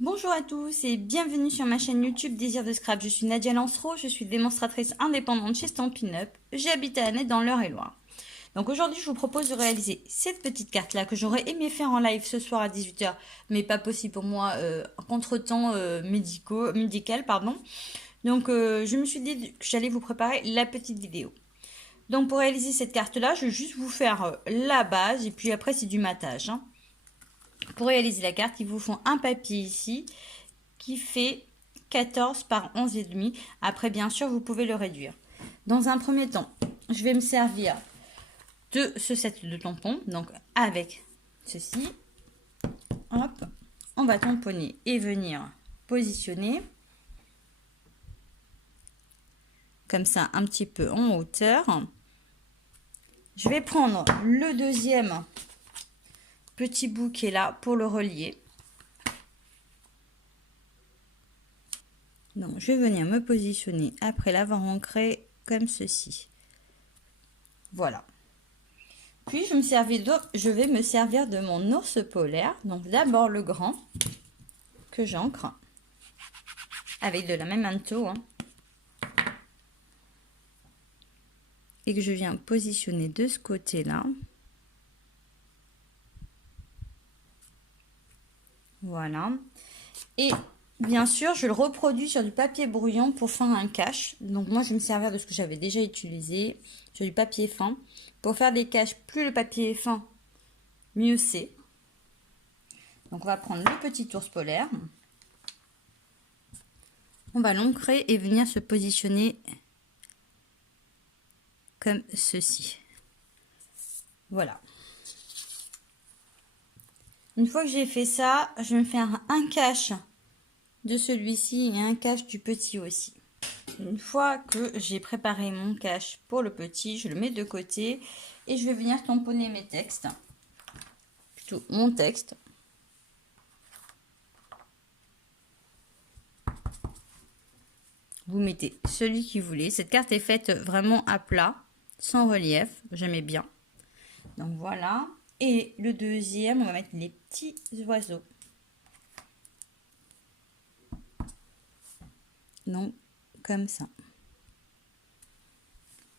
Bonjour à tous et bienvenue sur ma chaîne YouTube Désir de Scrap. Je suis Nadia Lancereau, je suis démonstratrice indépendante chez Stampin' Up. J'habite à Annette dans l'Eure-et-Loir. Donc aujourd'hui, je vous propose de réaliser cette petite carte-là que j'aurais aimé faire en live ce soir à 18h, mais pas possible pour moi, contre-temps médical, pardon. Donc je me suis dit que j'allais vous préparer la petite vidéo. Donc pour réaliser cette carte-là, je vais juste vous faire la base et puis après c'est du matage, hein. Pour réaliser la carte, ils vous font un papier ici qui fait 14 par 11,5. Après, bien sûr, vous pouvez le réduire. Dans un premier temps, je vais me servir de ce set de tampons. Donc, avec ceci, hop, on va tamponner et venir positionner comme ça un petit peu en hauteur. Je vais prendre le deuxième petit bout qui est là pour le relier. Donc, je vais venir me positionner après l'avoir ancré comme ceci. Voilà. Puis, je vais me servir de mon ours polaire. Donc, d'abord le grand que j'ancre avec de la même manteau, hein, et que je viens positionner de ce côté-là. Voilà. Et bien sûr, je le reproduis sur du papier brouillon pour faire un cache. Donc moi, je vais me servir de ce que j'avais déjà utilisé sur du papier fin. Pour faire des caches, plus le papier est fin, mieux c'est. Donc on va prendre le petit ours polaire. On va l'ancrer et venir se positionner comme ceci. Voilà. Une fois que j'ai fait ça, je vais me faire un cache de celui-ci et un cache du petit aussi. Une fois que j'ai préparé mon cache pour le petit, je le mets de côté et je vais venir tamponner mes textes. Plutôt mon texte. Vous mettez celui que vous voulez. Cette carte est faite vraiment à plat, sans relief. J'aimais bien. Donc voilà. Et le deuxième, on va mettre les petits oiseaux. Donc, comme ça.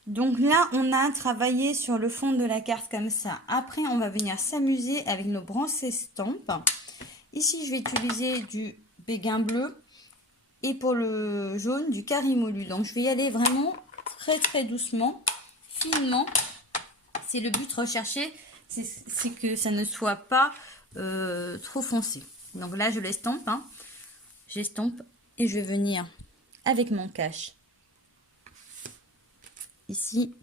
Donc là, on a travaillé sur le fond de la carte comme ça. Après, on va venir s'amuser avec nos branches estampes. Ici, je vais utiliser du béguin bleu et pour le jaune, du carimolu. Donc, je vais y aller vraiment très doucement, finement. C'est le but recherché, c'est que ça ne soit pas trop foncé. Donc là, je l'estompe, hein. J'estompe et je vais venir avec mon cache ici,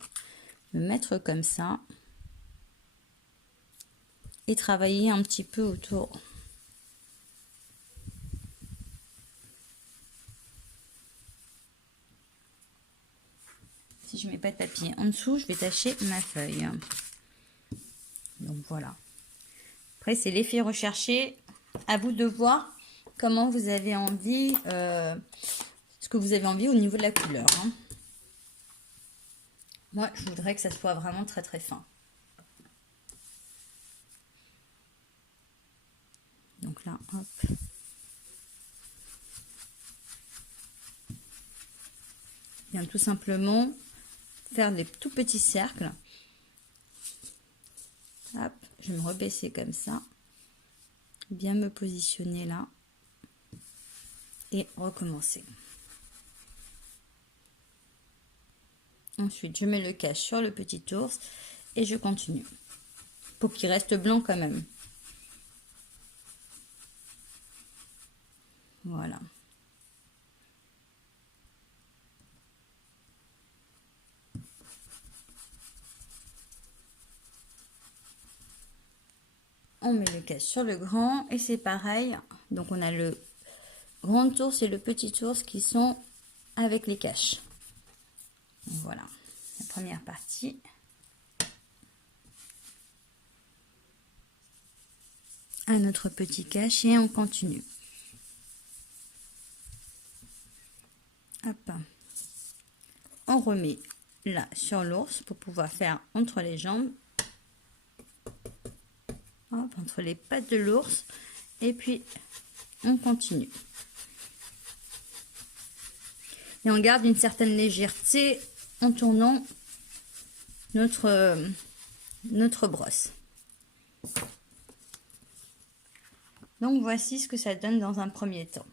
me mettre comme ça et travailler un petit peu autour. Si je mets pas de papier en dessous, je vais tacher ma feuille. Donc voilà. Après, c'est l'effet recherché. À vous de voir comment vous avez envie, ce que vous avez envie au niveau de la couleur, hein. Moi, je voudrais que ça soit vraiment très fin. Donc là, hop. Bien, tout simplement faire des tout petits cercles. Hop, je vais me rebaisser comme ça. Bien me positionner là. Et recommencer. Ensuite, je mets le cache sur le petit ours et je continue. Pour qu'il reste blanc quand même. Voilà. On met le cache sur le grand et c'est pareil. Donc on a le grand ours et le petit ours qui sont avec les caches. Voilà, la première partie. Un autre petit cache et on continue. Hop. On remet là sur l'ours pour pouvoir faire entre les jambes. Hop, entre les pattes de l'ours. Et puis on continue. Et on garde une certaine légèreté en tournant notre brosse. Donc voici ce que ça donne dans un premier temps.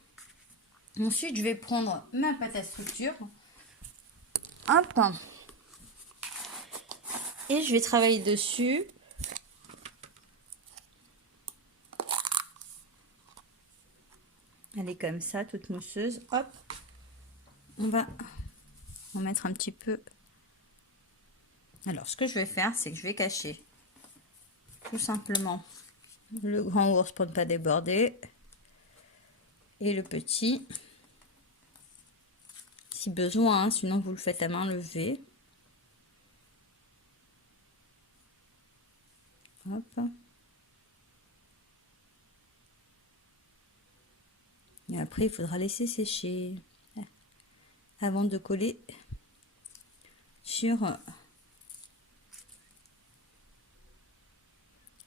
Ensuite, je vais prendre ma pâte à structure. Hop. Et je vais travailler dessus. Elle est comme ça, toute mousseuse. Hop. On va en mettre un petit peu. Alors, ce que je vais faire, c'est que je vais cacher tout simplement le grand ours pour ne pas déborder. Et le petit. Si besoin, hein, sinon vous le faites à main levée. Hop. Et après, il faudra laisser sécher avant de coller sur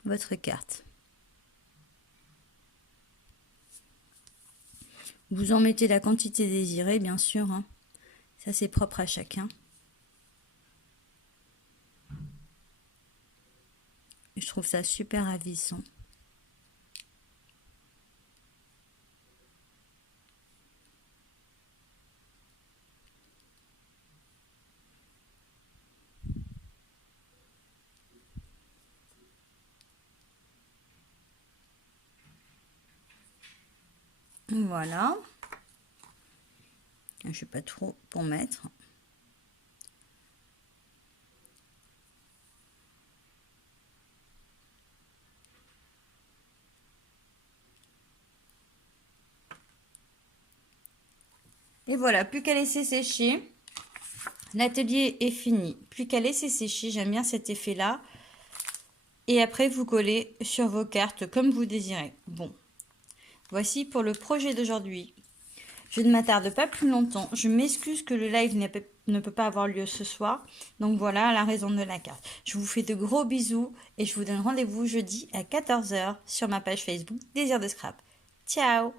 votre carte. Vous en mettez la quantité désirée, bien sûr, hein. Ça, c'est propre à chacun. Et je trouve ça super ravissant. Voilà. Je ne sais pas trop pour mettre. Et voilà, plus qu'à laisser sécher. L'atelier est fini. Plus qu'à laisser sécher, j'aime bien cet effet-là. Et après, vous collez sur vos cartes comme vous désirez. Bon, voici pour le projet d'aujourd'hui. Je ne m'attarde pas plus longtemps. Je m'excuse que le live ne peut pas avoir lieu ce soir. Donc voilà la raison de la carte. Je vous fais de gros bisous et je vous donne rendez-vous jeudi à 14 h sur ma page Facebook Désir de Scrap. Ciao!